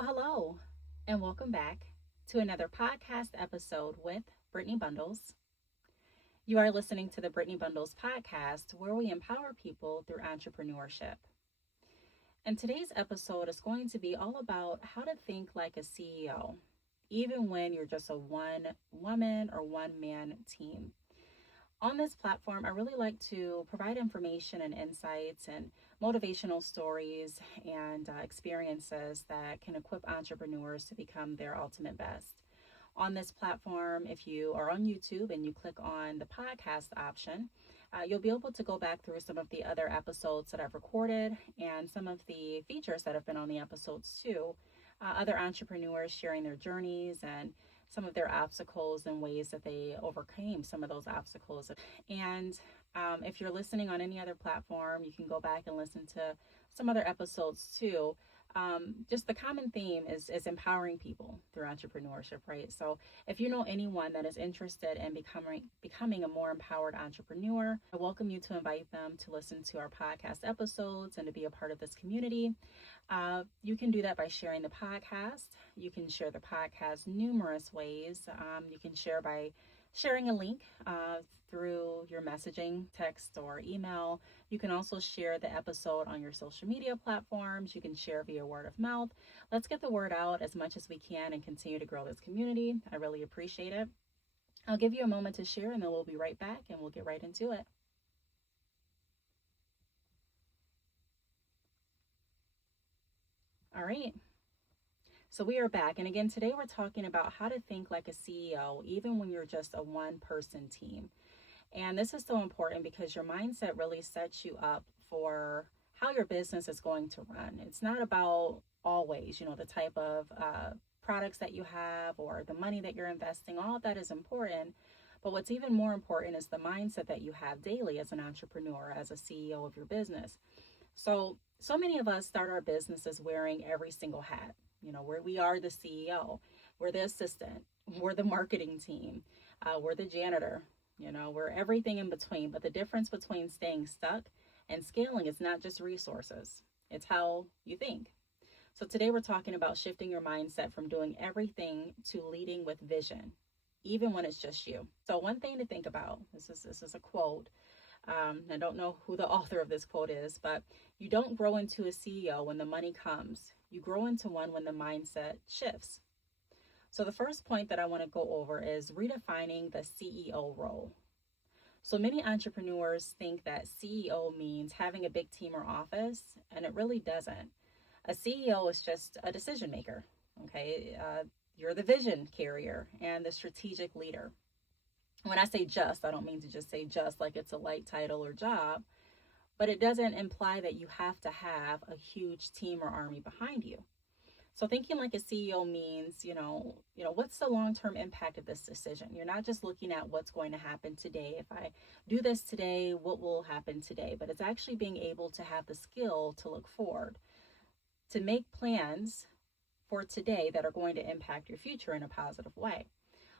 Well, hello, and welcome back to another podcast episode with Brittany Bundles. You are listening to the Brittany Bundles podcast, where we empower people through entrepreneurship. And today's episode is going to be all about how to think like a CEO, even when you're just a one woman or one man team. On this platform, I really like to provide information and insights and motivational stories and experiences that can equip entrepreneurs to become their ultimate best. On this platform, if you are on YouTube and you click on the podcast option, you'll be able to go back through some of the other episodes that I've recorded and some of the features that have been on the episodes too. Other entrepreneurs sharing their journeys and some of their obstacles and ways that they overcame some of those obstacles. And if you're listening on any other platform, you can go back and listen to some other episodes too. Just the common theme is empowering people through entrepreneurship, right? So if you know anyone that is interested in becoming a more empowered entrepreneur, I welcome you to invite them to listen to our podcast episodes and to be a part of this community. You can do that by sharing the podcast. You can share the podcast numerous ways. You can share by sharing a link through your messaging, text, or email. You can also share the episode on your social media platforms. You can share via word of mouth. Let's get the word out as much as we can and continue to grow this community. I really appreciate it. I'll give you a moment to share and then we'll be right back and we'll get right into it. All right. So we are back. And again, today we're talking about how to think like a CEO, even when you're just a one-person team. And this is so important because your mindset really sets you up for how your business is going to run. It's not about always, the type of products that you have or the money that you're investing. All of that is important. But what's even more important is the mindset that you have daily as an entrepreneur, as a CEO of your business. So many of us start our businesses wearing every single hat. Where we are the CEO, we're the assistant, we're the marketing team, we're the janitor, we're everything in between. But the difference between staying stuck and scaling is not just resources, it's how you think. So today we're talking about shifting your mindset from doing everything to leading with vision, even when it's just you. So one thing to think about, this is a quote. I don't know who the author of this quote is, but you don't grow into a CEO when the money comes. You grow into one when the mindset shifts. So the first point that I want to go over is redefining the CEO role. So many entrepreneurs think that CEO means having a big team or office, and it really doesn't. A CEO is just a decision maker, okay? You're the vision carrier and the strategic leader. When I say just, I don't mean to just say just like it's a light title or job, but it doesn't imply that you have to have a huge team or army behind you. So thinking like a CEO means, what's the long-term impact of this decision? You're not just looking at what's going to happen today. If I do this today, what will happen today? But it's actually being able to have the skill to look forward, to make plans for today that are going to impact your future in a positive way.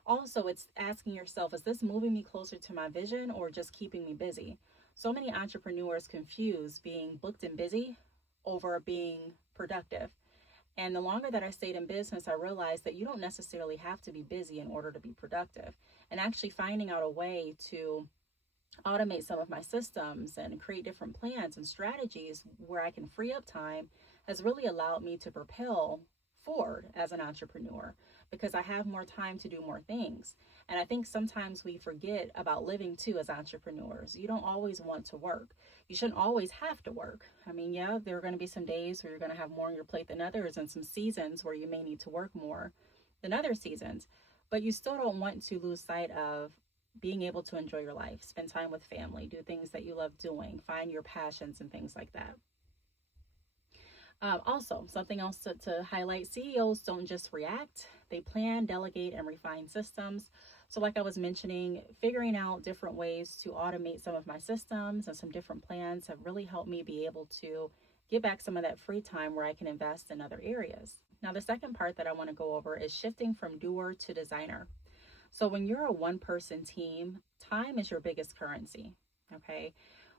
Also, it's asking yourself, is this moving me closer to my vision or just keeping me busy? So many entrepreneurs confuse being booked and busy over being productive. And the longer that I stayed in business, I realized that you don't necessarily have to be busy in order to be productive. And actually finding out a way to automate some of my systems and create different plans and strategies where I can free up time has really allowed me to propel forward as an entrepreneur, because I have more time to do more things. And I think sometimes we forget about living too as entrepreneurs. You don't always want to work. You shouldn't always have to work. I mean, yeah, there are going to be some days where you're going to have more on your plate than others, and some seasons where you may need to work more than other seasons. But you still don't want to lose sight of being able to enjoy your life, spend time with family, do things that you love doing, find your passions and things like that. Also, something else to highlight, CEOs don't just react, they plan, delegate, and refine systems. So like I was mentioning, figuring out different ways to automate some of my systems and some different plans have really helped me be able to get back some of that free time where I can invest in other areas. Now, the second part that I want to go over is shifting from doer to designer. So when you're a one-person team, time is your biggest currency, okay?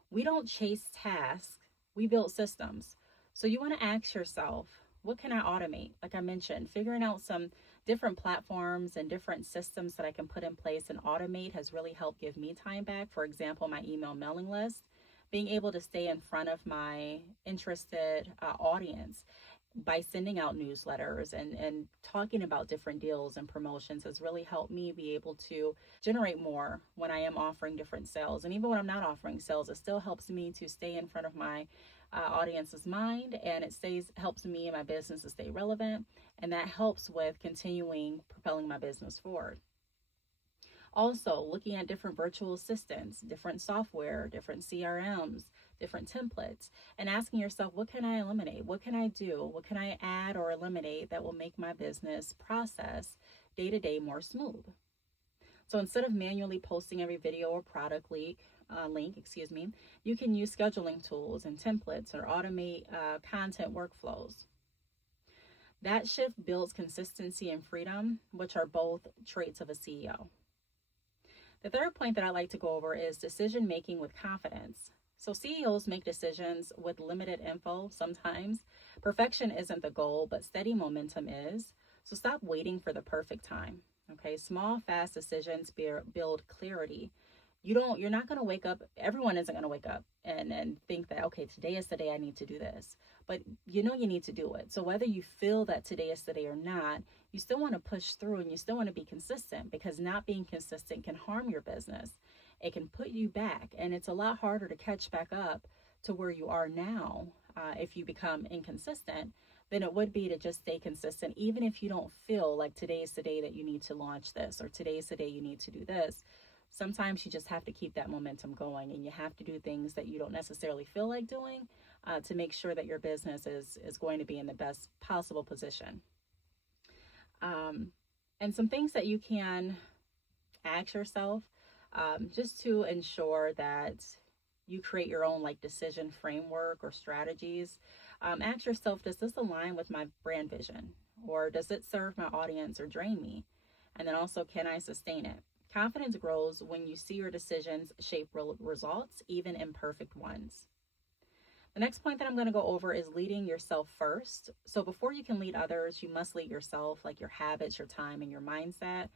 We don't chase tasks, we build systems. So you want to ask yourself, What can I automate? Like I mentioned, figuring out some different platforms and different systems that I can put in place and automate has really helped give me time back. For example, my email mailing list, being able to stay in front of my interested audience by sending out newsletters and talking about different deals and promotions has really helped me be able to generate more when I am offering different sales. And even when I'm not offering sales, it still helps me to stay in front of my audience's mind, and it helps me and my business to stay relevant, and that helps with continuing propelling my business forward. Also, looking at different virtual assistants, different software, different CRMs, different templates, and asking yourself, what can I eliminate? What can I do? What can I add or eliminate that will make my business process day to day more smooth? So instead of manually posting every video or product link, you can use scheduling tools and templates or automate content workflows. That shift builds consistency and freedom, which are both traits of a CEO. The third point that I like to go over is decision making with confidence. So CEOs make decisions with limited info sometimes. Perfection isn't the goal, but steady momentum is. So stop waiting for the perfect time. Okay, small, fast decisions build clarity. You're not going to wake up, everyone isn't going to wake up and think that, okay, today is the day I need to do this. But you need to do it. So whether you feel that today is the day or not, you still want to push through and you still want to be consistent, because not being consistent can harm your business. It can put you back, and it's a lot harder to catch back up to where you are now if you become inconsistent than it would be to just stay consistent, even if you don't feel like today is the day that you need to launch this or today is the day you need to do this. Sometimes you just have to keep that momentum going, and you have to do things that you don't necessarily feel like doing to make sure that your business is going to be in the best possible position. And some things that you can ask yourself just to ensure that you create your own decision framework or strategies. Ask yourself, does this align with my brand vision? Or does it serve my audience or drain me? And then also, can I sustain it? Confidence grows when you see your decisions shape real results, even imperfect ones. The next point that I'm going to go over is leading yourself first. So before you can lead others, you must lead yourself, like your habits, your time, and your mindset.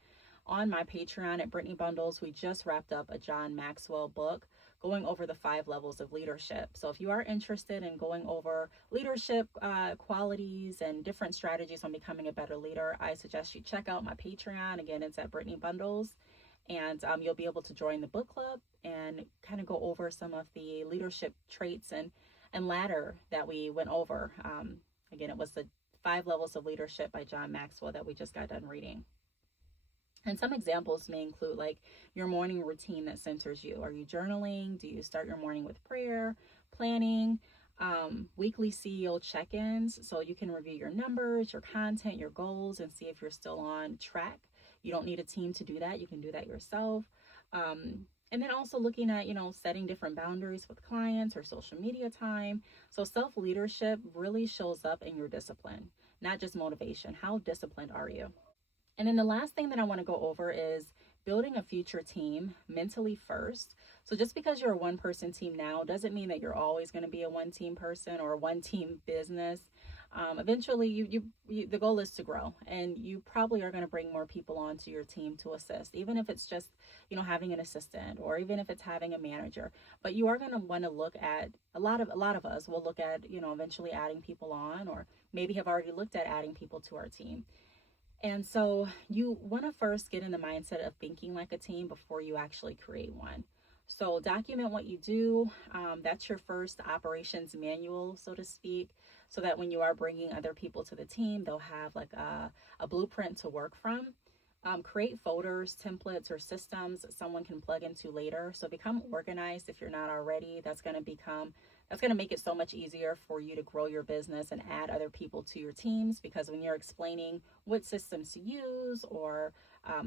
On my Patreon at Brittany Bundles, we just wrapped up a John Maxwell book going over the 5 levels of leadership. So if you are interested in going over leadership qualities and different strategies on becoming a better leader, I suggest you check out my Patreon. Again, it's at Brittany Bundles. And you'll be able to join the book club and kind of go over some of the leadership traits and ladder that we went over. Again, it was the 5 levels of leadership by John Maxwell that we just got done reading. And some examples may include your morning routine that centers you. Are you journaling? Do you start your morning with prayer, planning, weekly CEO check-ins so you can review your numbers, your content, your goals, and see if you're still on track. You don't need a team to do that. You can do that yourself. And then also looking at, setting different boundaries with clients or social media time. So self-leadership really shows up in your discipline, not just motivation. How disciplined are you? And then the last thing that I want to go over is building a future team mentally first. So just because you're a one-person team now doesn't mean that you're always going to be a one-team person or a one-team business. Eventually, the goal is to grow, and you probably are going to bring more people onto your team to assist, even if it's just, having an assistant, or even if it's having a manager. But you are going to want to look at a lot of us will look at, eventually adding people on, or maybe have already looked at adding people to our team. And so you want to first get in the mindset of thinking like a team before you actually create one. So document what you do. That's your first operations manual, so to speak, so that when you are bringing other people to the team, they'll have a blueprint to work from. Create folders, templates, or systems someone can plug into later. So become organized if you're not already. That's going to make it so much easier for you to grow your business and add other people to your teams, because when you're explaining what systems to use or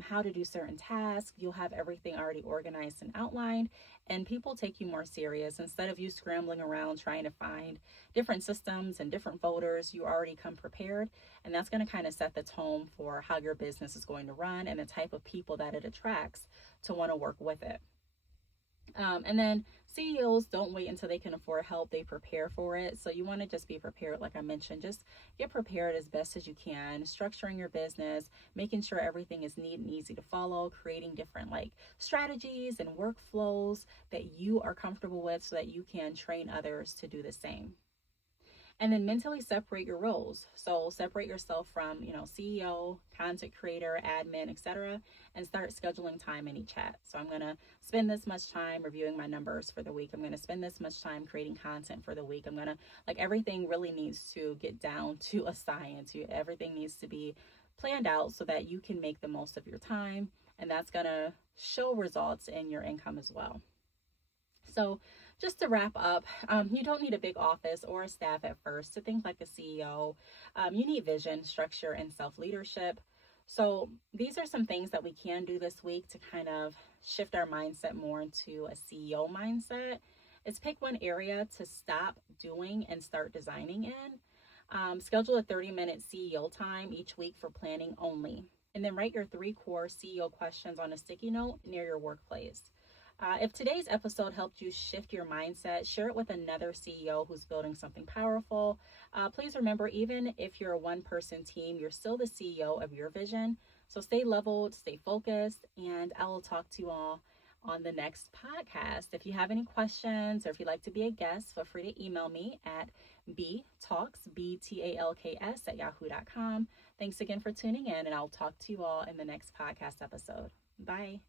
how to do certain tasks, you'll have everything already organized and outlined, and people take you more serious. Instead of you scrambling around trying to find different systems and different folders, you already come prepared, and that's going to kind of set the tone for how your business is going to run and the type of people that it attracts to want to work with it. And then CEOs don't wait until they can afford help, they prepare for it. So you want to just be prepared, like I mentioned, just get prepared as best as you can, structuring your business, making sure everything is neat and easy to follow, creating different like strategies and workflows that you are comfortable with so that you can train others to do the same. And then mentally separate your roles. So separate yourself from, CEO, content creator, admin, etc., and start scheduling time in each chat. So I'm going to spend this much time reviewing my numbers for the week. I'm going to spend this much time creating content for the week. I'm going to, like, everything really needs to get down to a science. Everything needs to be planned out so that you can make the most of your time, and that's going to show results in your income as well. So just to wrap up, you don't need a big office or a staff at first to think like a CEO. You need vision, structure, and self-leadership. So these are some things that we can do this week to kind of shift our mindset more into a CEO mindset. Is pick one area to stop doing and start designing in. Schedule a 30-minute CEO time each week for planning only. And then write your 3 core CEO questions on a sticky note near your workplace. If today's episode helped you shift your mindset, share it with another CEO who's building something powerful. Please remember, even if you're a one-person team, you're still the CEO of your vision. So stay leveled, stay focused, and I will talk to you all on the next podcast. If you have any questions or if you'd like to be a guest, feel free to email me at btalks, @yahoo.com. Thanks again for tuning in, and I'll talk to you all in the next podcast episode. Bye.